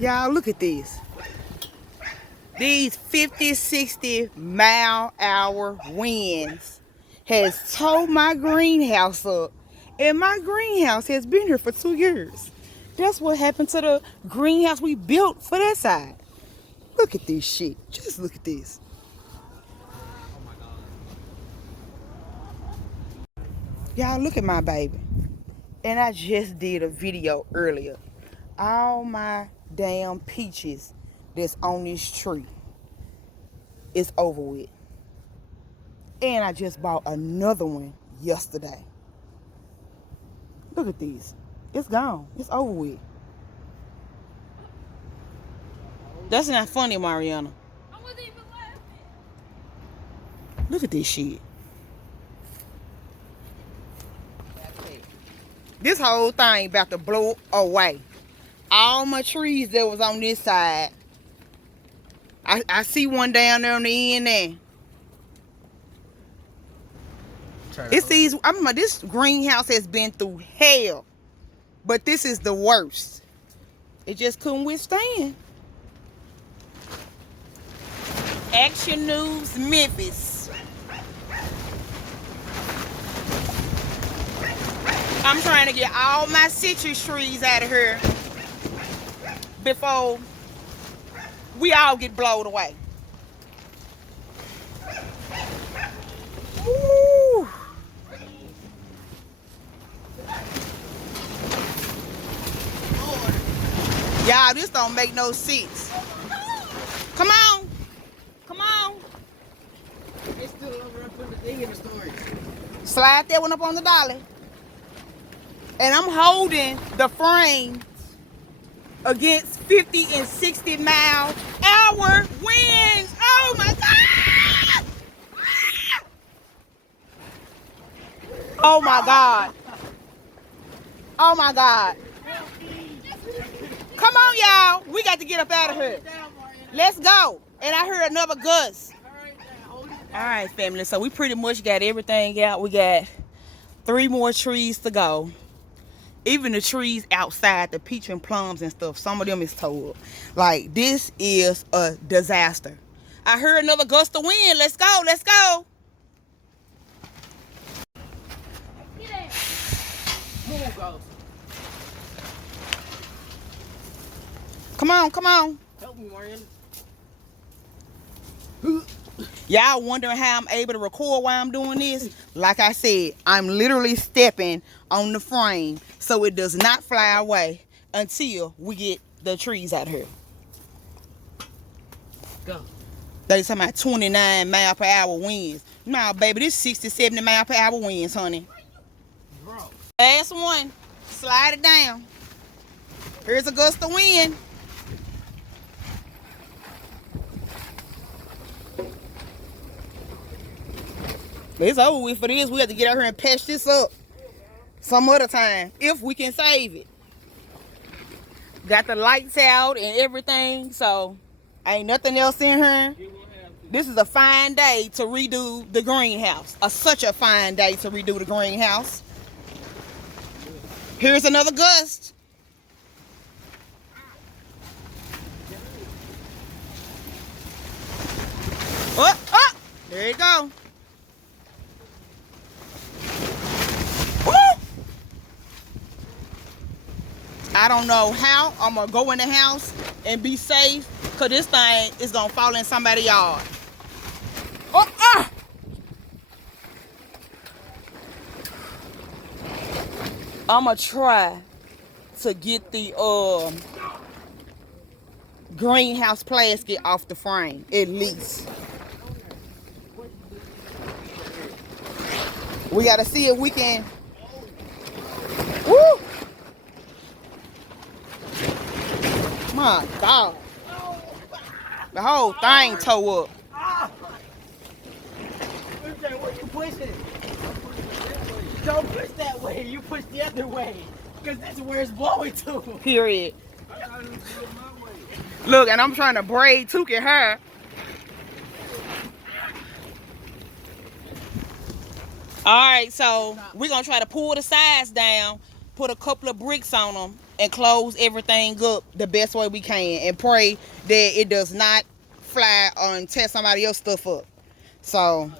Y'all, look at this. These 50, 60-mile-hour winds has tore my greenhouse up. And my greenhouse has been here for 2 years. That's what happened to the greenhouse we built for that side. Look at this shit. Just look at this. Y'all, look at my baby. And I just did a video earlier. All my damn peaches that's on this tree is over with. And I just bought another one yesterday. Look at this. It's gone. It's over with. That's not funny, Mariana. I wasn't even laughing. Look at this shit. This whole thing about to blow away. All my trees that was on this side. I see one down there on the end there. It's these. This greenhouse has been through hell, but this is the worst. It just couldn't withstand. Action News Memphis. I'm trying to get all my citrus trees out of here before we all get blown away. Woo. Y'all, this don't make no sense. Come on. Come on. It's still over up in the thing in the storage. Slide that one up on the dolly. And I'm holding the frame against 50 and 60-mile-hour winds. Oh my God! Oh my God. Oh my God. Come on, y'all. We got to get up out of here. Let's go. And I heard another gust. All right, family. So we pretty much got everything out. We got 3 more trees to go. Even the trees outside, the peach and plums and stuff, some of them is tore up. Like, this is a disaster. I heard another gust of wind. Let's go. Let's go. Move, Ghost. Come on, come on. Help me, Marion. Y'all wondering how I'm able to record while I'm doing this? Like I said, I'm literally stepping on the frame so it does not fly away until we get the trees out of here. Go. They talking about 29-mile-per-hour winds. Nah, baby, this 60, 70-mile-per-hour winds, honey. Bro. Last one. Slide it down. Here's a gust of wind. It's over with for this. We have to get out here and patch this up some other time if we can save it. Got the lights out and everything, so ain't nothing else in here. This is a fine day to redo the greenhouse. Such a fine day to redo the greenhouse. Here's another gust. Oh, there you go. I don't know how I'm gonna go in the house and be safe, cause this thing is gonna fall in somebody's yard. I'm gonna try to get the greenhouse plastic off the frame, at least. We gotta see if we can. Woo! My God. The whole thing tore up. What you pushing? Don't push that way. You push the other way. Because that's where it's blowing to. Period. Look, and I'm trying to braid Tuki hair. All right, so we're going to try to pull the sides down, put a couple of bricks on them, and close everything up the best way we can and pray that it does not fly or tear somebody else's stuff up. So